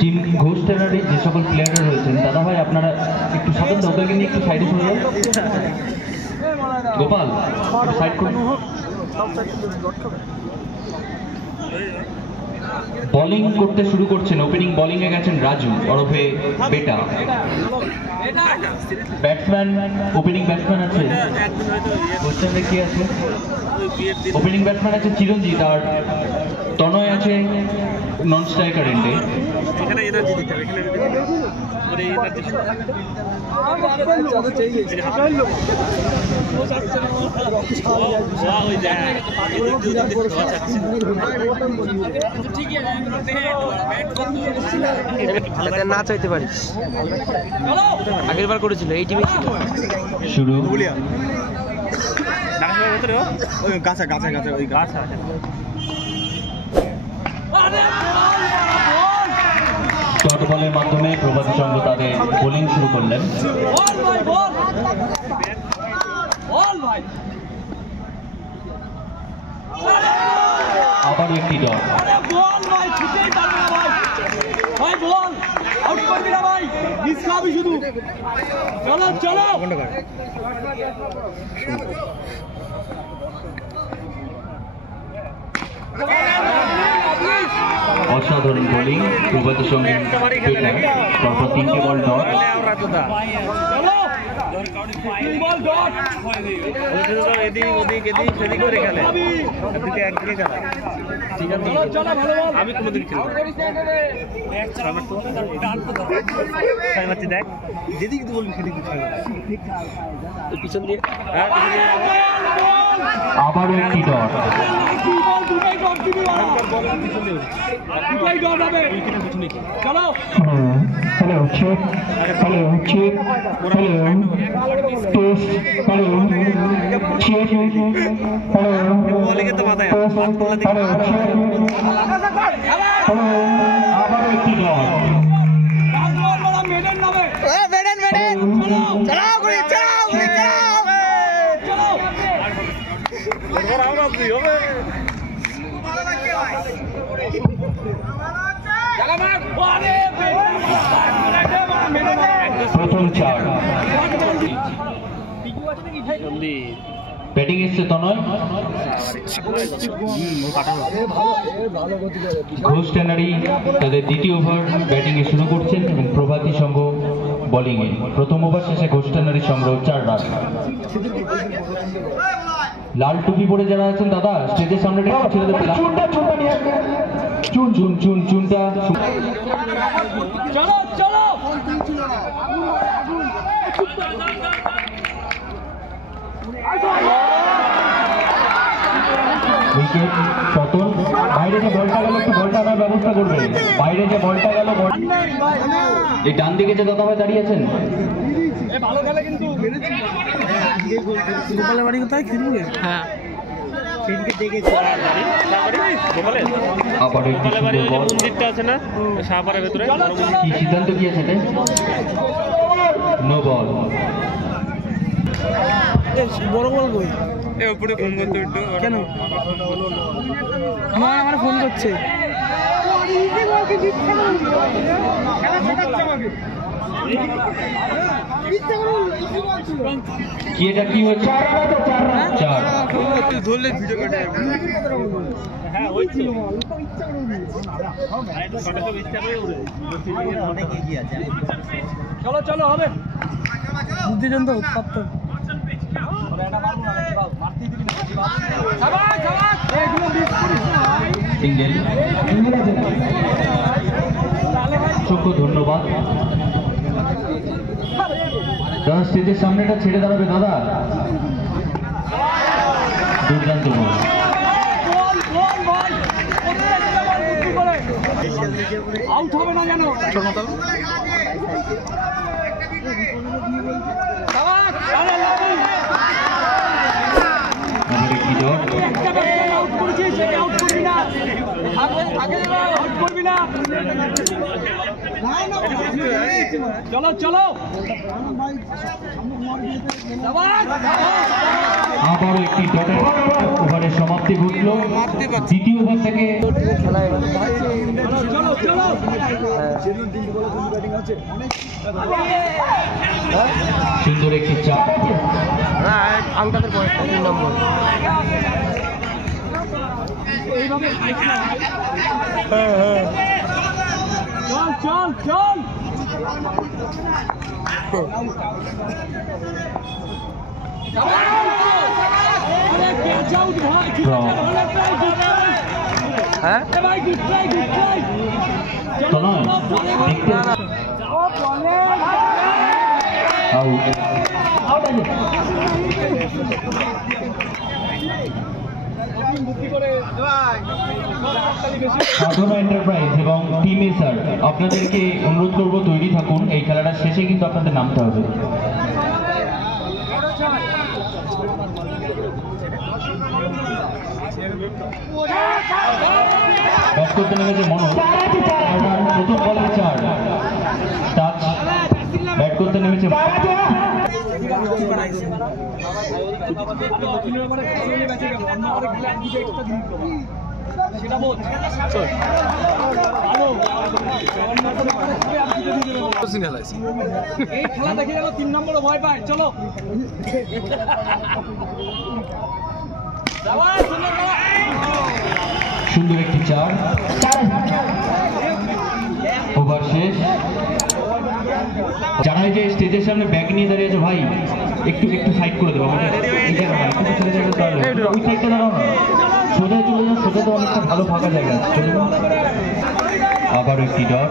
Team Ghosh ট্রেনারের যে সকল প্লেয়াররা রয়েছেন দাদা ভাই আপনারা একটু সাধারণ ওদেরকে নিয়ে একটু সাইডে সরে যান। গোপাল সাইড করুন। বোলিং করতে শুরু করছেন, ওপেনিং বোলিং এ গেছেন রাজু ওরফে বেটা। ব্যাটসম্যান ওপেনিং ব্যাটসম্যান আছে কোশ্চেনে কি আছে? ওপেনিং ব্যাটসম্যান আছে চিরঞ্জিত আর তনয় আছে নন স্ট্রাইকার এন্ডে। এখানে এনার্জি দিতে হবে, এখানে মানে এনার্জি না চাইতে পারিস। আগের বার করেছিল এই টিমে শুরু গাছা গাছা গাছা ওই গাছা শর্ট বলের মাধ্যমে প্রভাতী সংঘ তাদের বোলিং শুরু করলেন। আবার একটি ডট। অসাধারণ বোলিং প্রভাতী সংঘের পরপর 3টে বল ডট। আমি কোনোদিন খেলবো দেখ যেদিকে তুই বলবি সেদিকে পিছন দিয়ে আবারও একটি dot. Hello, check. Hello, check. Hello, test. Hello, check. Hello, hello, check. Hello, আবারও একটি ডট। প্রথম চার। ব্যাটিং এসছে তনয়। ঘোষ ট্যানারি তাদের দ্বিতীয় ওভার ব্যাটিং এ শুরু করছেন এবং প্রভাতী সংঘ বোলিং এ। প্রথম ওভার শেষে ঘোষ ট্যানারি সংগ্রহ 4 রান। লাল টুপি পরে যারা আছেন দাদা স্টেজের সামনে চুন চুন চুন চুনটা উইকেট পতন। বাইরে যে বলটা গেল একটু বলটা আনার ব্যবস্থা করবেন। বাইরে যে বলটা গেল এই ডান দিকে যে দাদা ভাই দাঁড়িয়ে আছেন কি সিদ্ধান্ত কি আছে? No ball. বড় বল বই ফোন করতে কেন আমার ফোন করছে কি এটা কি হচ্ছে? 4 ধরলে ভিডিও কাটে। হ্যাঁ ওই তো চলো চলো হবে বুদ্ধিজন তো উৎপাত সিঙ্গেল। অসংখ্য ধন্যবাদ দাদা। স্টেজের সামনেটা ছেড়ে দাঁড়াবে দাদা। দুর্দান্ত বল। আউট হবে না জানো আবার একটি ডট। চলো চলো আবারও একটি ডটের ওভারের সমাপ্তি ঘটল। দ্বিতীয় ওভার থেকে খেলা এবার চলো চলো সুন্দর একটি চাপ। আঙ্কাদের পরে 3 নম্বর এইভাবে চল চল চল আরে ক্যাচ আউট ভাই ঠিক আছে ভালো ট্রাই গুড ট্রাই হ্যাঁ এ ভাই গুড ট্রাই গুড ট্রাই তনয় দেখতে ও বলে আউট। সাধনা এন্টারপ্রাইজ এবং টিম এসার আপনাদেরকে অনুরোধ করব তৈরি থাকুন। এই খেলাটা শেষে কিন্তু আপনাদের নামতে হবে। ব্যাট করতে নেমেছে মনোজ, প্রথম বলে 4 টাচ। ব্যাট করতে নেমেছে এই খেলা দেখে যেন 3 নম্বরে ভয় পায়। চলো সুন্দর একটি 4। ওভার শেষ। যারা এই যে স্টেজের সামনে ব্যাগ নিয়ে দাঁড়িয়েছে ভাই, একটু একটু সাইড করে দেবো। ওই সাইডটা দাঁড়াও না, সোজা চলে যাও। সোজা তো অনেকটা ভালো ফাঁকা জায়গা আছে, চলে যাও। আবারও একটি ডট।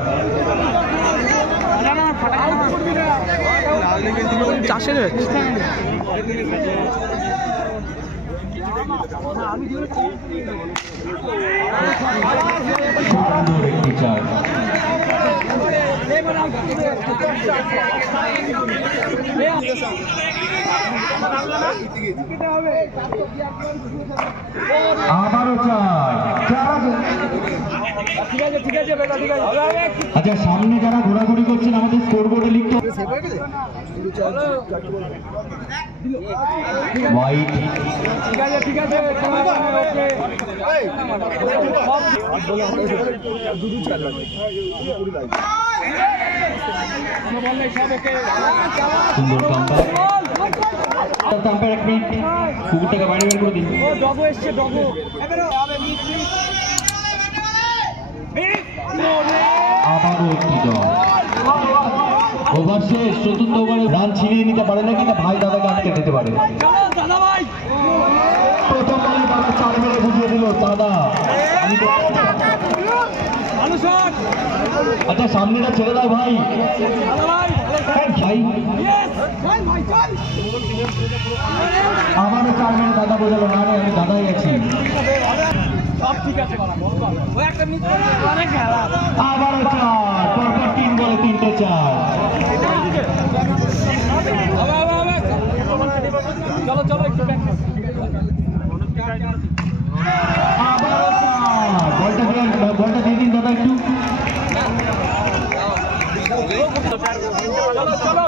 চাষের হচ্ছে সুন্দর একটি 4। আবারও 4। ঠিক আছে ঠিক আছে বেটা ঠিক আছে আচ্ছা, সামনে যারা ঘোরাঘুরি করছেন আমাদের স্কোরবোর্ডে লিখতে হোয়াইট। ঠিক আছে ঠিক আছে সুন্দর কাম্পার। কাম্পার 1 মিনিট কুকুরটাকে বাইরে বের করে দিন। ও ডগো এসছে ডগো আবারও একটি ডট। ওভার শেষ। চতুর্থ ওভারে রান ছিনিয়ে নিতে পারে না কিনা ভাই দাদাকে আটকে দিতে পারে। চলো দাদা ভাই প্রথম বলে দাদা 4 মেরে বুঝিয়ে দিল দাদা। ভালো শট আচ্ছা, সামনেটা ছেড়ে দাও ভাই। দাদা ভাই ভাই ইয়েস ভাই ভাই চল আমারও 4 মেরে দাদা বোঝালো, না রে আমি দাদাই আছি। সব ঠিক আছে বাবা ও একটা নিতে অনেক খেলা আবারও 4। পরপর 3 বলে 3টে 4। চলো চলো একটু ব্যাক আবারও 4। বলটা দিয়ে দিন দাদা একটু। চলো চলো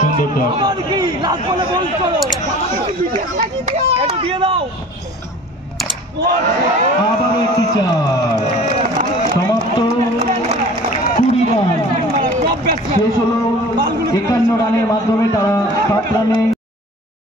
সুন্দর ডট। আমার কি লাস্ট বলে বল করো একটু দিয়ে দাও আবারও একটি 4। সমাপ্ত 20 রান। টপ ব্যাটসম্যান শেষ হলো 51 রানের মাধ্যমে তারা 7 রানে